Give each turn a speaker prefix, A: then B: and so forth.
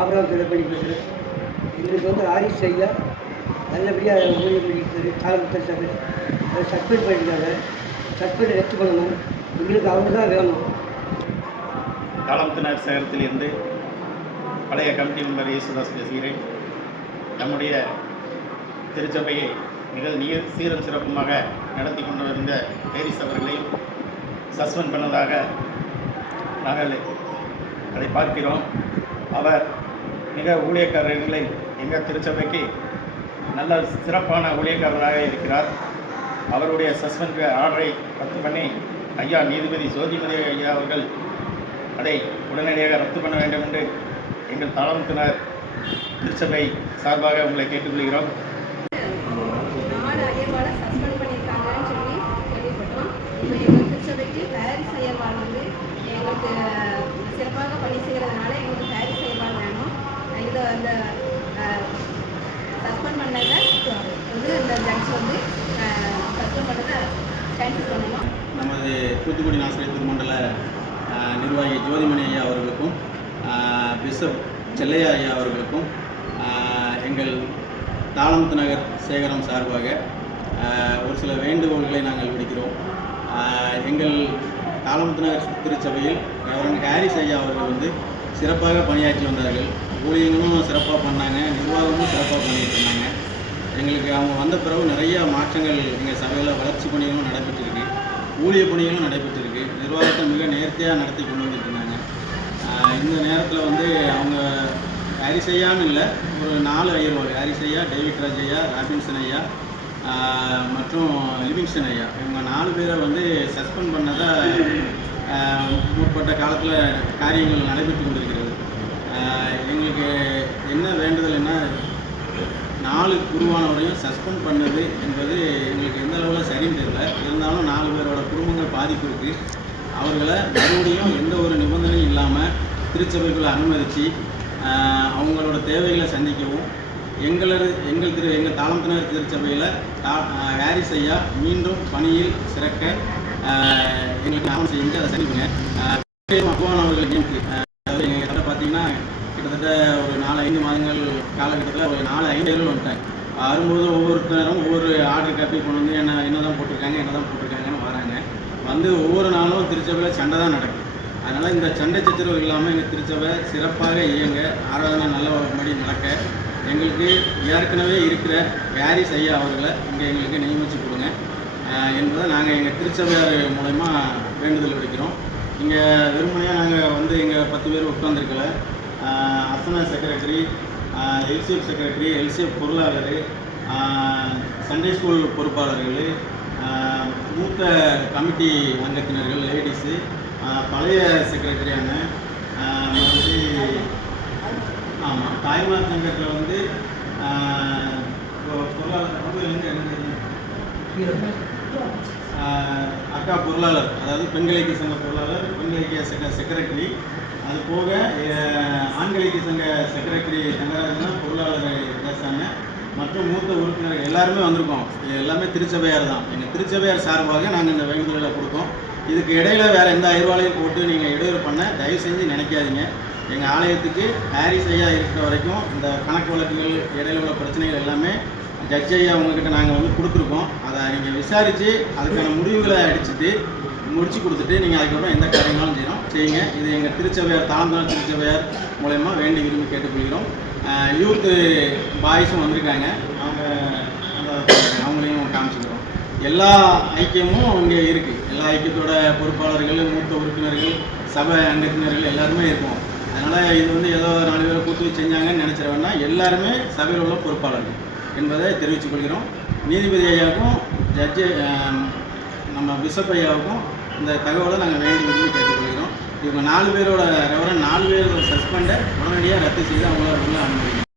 A: ஆபராம் திரைப்பணி பேசுகிறேன் எங்களுக்கு வந்து ஆரிஸ் ஐயா நல்லபடியாக ஊழியம் பண்ணிட்டு காலத்தில் சபை அதை சஸ்பெண்ட் பண்ணிட்டாங்க சஸ்பெண்ட் ரத்து பண்ணணும். எங்களுக்கு அவங்க தான் வேணும்.
B: தாளமுத்தினார் சேகரத்திலிருந்து பழைய கமிட்டி மெம்பர் யேசுதாஸ் பேசுகிறேன். நம்முடைய திருச்சபையை மிக நீர் சீரும் சிறப்புமாக நடத்தி கொண்டு வந்த ஹேரிஸ் அவர்களை சஸ்பெண்ட் பண்ணதாக நாங்கள் அதை பார்க்கிறோம். அவர் மிக ஊழியக்காரர்களை எங்கள் திருச்சபைக்கு நல்ல சிறப்பான ஊழியக்காரராக இருக்கிறார். அவருடைய சஸ்பெண்ட் ஆர்டரை ரத்து பண்ணி ஐயா நீதிபதி ஜோதிமதி ஐயா அவர்கள் அதை உடனடியாக ரத்து பண்ண வேண்டும் என்று எங்கள் தாளமுத்தினர் திருச்சபை சார்பாக உங்களை கேட்டுக்கொள்கிறோம்
C: நாலு ஐயர்வாளை சஸ்பெண்ட் பண்ணியிருக்காங்கன்னு சொல்லி கேள்விப்பட்டோம் இப்போ எங்கள் திருச்சபைக்கு பாரிஸ் ஐயர்வாள் வந்து எங்களுக்கு சிறப்பாக பணி செய்கிறதுனால எங்களுக்கு பாரிஸ் ஐயர்வாள் வேணும் அந்த சஸ்பெண்ட் பண்ணதை வந்து இந்த ஜட்ஜ் வந்து சஸ்பெண்ட் பண்ணதை கேன்சல் பண்ணணும்.
D: நமது தூத்துக்குடி நாசிரியர் திருமண்டல நிர்வாகி ஜோதிமணி ஐயா அவர்களுக்கும் பிஷப் செல்லையா ஐயா அவர்களுக்கும் எங்கள் தாளமுத்து நகர் சேகரம் சார்பாக ஒரு சில வேண்டுகோள்களை நாங்கள் விடுக்கிறோம். எங்கள் தாளமுத்து நகர் திருச்சபையில் ரெவரண்ட் ஹாரிஸ் ஐயா அவர்கள் வந்து சிறப்பாக பணியாற்றி வந்தார்கள். ஊழியங்களும் சிறப்பாக பண்ணாங்க. நிர்வாகமும் சிறப்பாக பண்ணிட்டு இருந்தாங்க. எங்களுக்கு அவங்க வந்த பிறகு நிறைய மாற்றங்கள் எங்கள் சபையில் வளர்ச்சி பணிகளும் நடைபெற்றிருக்கு. ஊழிய பணிகளும் நடைபெற்றிருக்கு. நிர்வாகத்தை மிக நேர்த்தியாக நடத்தி கொண்டு வந்துட்டு இருந்தாங்க. இந்த நேரத்தில் வந்து அவங்க அரிசையான்னு இல்லை ஒரு நாலு ஐயர்வாள் ஹாரிசையா டேவிட் ராஜ் ஐயா ராபின்சன் ஐயா மற்றும் லிவிங்ஸ்டன் ஐயா. இவங்க நாலு பேரை வந்து சஸ்பெண்ட் பண்ணதாக முற்பட்ட காலத்தில் காரியங்கள் நடைபெற்று கொண்டிருக்கிறது. எங்களுக்கு என்ன வேண்டுதல் என்ன? நாலு குருவானவரையும் சஸ்பெண்ட் பண்ணது என்பது எங்களுக்கு எந்த அளவில் சரின்னு தெரியல. இருந்தாலும் நாலு பேரோட குடும்பங்கள் பாதிப்பு இருக்குது அவர்களை மறுபடியும் எந்த ஒரு நிபந்தனையும் இல்லாமல் திருச்சபைக்குள்ளே அனுமதித்து அவங்களோட தேவைகளை சந்திக்கவும் எங்களது எங்கள் திரு எங்கள் தாளத்தினர் திருச்சபையில் தா ஹாரிஸ் ஐயா மீண்டும் பணியில் சிறக்க எங்களுக்கு நாமம் செஞ்சு அதை சந்திப்புங்க அக்குவான் அவர்களுக்கு அதாவது எங்கள் கிட்ட பார்த்தீங்கன்னா கிட்டத்தட்ட ஒரு நாலு ஐந்து மாதங்கள் காலகட்டத்தில் ஒரு நாலு ஐந்து பேர்கள் வந்துட்டாங்க. வரும்போது ஒவ்வொருத்தரும் ஒவ்வொரு ஆர்டர் காப்பி கொண்டு வந்து என்ன என்ன தான் போட்டிருக்காங்க என்ன தான் போட்டிருக்காங்கன்னு வராங்க. வந்து ஒவ்வொரு நாளும் திருச்சபையில் சண்டை தான் நடக்குது. அதனால் இந்த சண்டை சச்சரவு இல்லாமல் எங்கள் திருச்சபை சிறப்பாக இயங்க ஆராதனை நல்லபடி நடக்க எங்களுக்கு ஏற்கனவே இருக்கிற ஹாரிஸ் ஐயா அவர்களை இங்கே எங்களுக்கு நியமித்து கொடுங்க. என்பதை நாங்கள் எங்கள் திருச்சபையார் மூலயமா வேண்டுதல் விடுக்கிறோம். இங்கே வெறுமனையாக நாங்கள் வந்து எங்கள் பத்து பேர் உட்காந்துருக்கல அசன செக்ரட்டரி எல்சிஎஃப் செக்ரட்டரி எல்சிஎஃப் பொருளாளர் சண்டே ஸ்கூல் பொறுப்பாளர்கள் மூத்த கமிட்டி அங்கத்தினர்கள் லேடிஸு பழைய செக்ரட்டரியான மறுபடி ஆமாம் தாய்மார் சங்கத்தில் வந்து ஆஹ் பொருளாளர் வந்து என்ன அக்கா பொருளாளர் அதாவது பெண்கள் ஐக்கிய சங்க பொருளாளர் பெண்கள் ஐக்கிய சங்க செக்ரட்டரி அது போக அஹ், ஆண்கள் ஐக்கிய சங்க செக்ரட்டரி தங்கராஜன் பொருளாளர் பேசாங்க மற்றும் மூத்த உறுப்பினர்கள் எல்லாருமே வந்திருக்கோம். இது எல்லாமே திருச்சபையார் தான். எங்கள் திருச்சபையார் சார்பாக நாங்கள் இந்த வேண்டுதல்களை கொடுத்தோம். இதுக்கு இடையில வேறு எந்த அயர்வாலையும் போட்டு நீங்கள் இடையூறு பண்ண தயவு செஞ்சு நினைக்காதீங்க. எங்கள் ஆலயத்துக்கு ஹாரிஸ் ஐயா இருக்கிற வரைக்கும் இந்த கணக்கு வழக்குகள் இடையில உள்ள பிரச்சனைகள் எல்லாமே ஜட்ஜ் ஐயா உங்ககிட்ட நாங்கள் வந்து கொடுத்துருக்கோம். அதை நீங்கள் விசாரித்து அதுக்கான முடிவுகளை அடிச்சுட்டு முடிச்சு கொடுத்துட்டு நீங்கள் அதுக்கப்புறம் எந்த காரியங்களும் செய்யணும் செய்யுங்க. இது எங்கள் திருச்சபையார் தாழ்ந்தாள் திருச்சபையார் மூலயமா வேண்டி விரும்பி கேட்டுக்கொள்கிறோம். யூத்து பாய்ஸும் வந்திருக்காங்க. அவங்க அவங்களையும் காமிச்சுக்கிறோம். எல்லா ஐக்கியமும் இங்கே இருக்குது எல்லா ஐக்கியத்தோட பொறுப்பாளர்கள் மூத்த உறுப்பினர்கள் சபை அங்கத்தினர்கள் எல்லாருமே இருக்கும். அதனால் இது வந்து ஏதோ நாலு பேரை கூட்டு செஞ்சாங்கன்னு நினச்சிட வேண்டாம். எல்லாருமே சபையில் உள்ள பொறுப்பாளர்கள். என்பதை தெரிவித்துக் கொள்கிறோம். நீதிபதி ஐயாவுக்கும் ஜட்ஜு நம்ம பிஷப் ஐயாவுக்கும் இந்த தகவலை நாங்கள் வேண்டி விரும்பி கேட்டுக்கொள்கிறோம் இவங்க நாலு பேரோட ரெவரன் நாலு பேரோட சஸ்பெண்டை உடனடியாக ரத்து செய்து அவங்கள உள்ள அனுமதிக்கணும்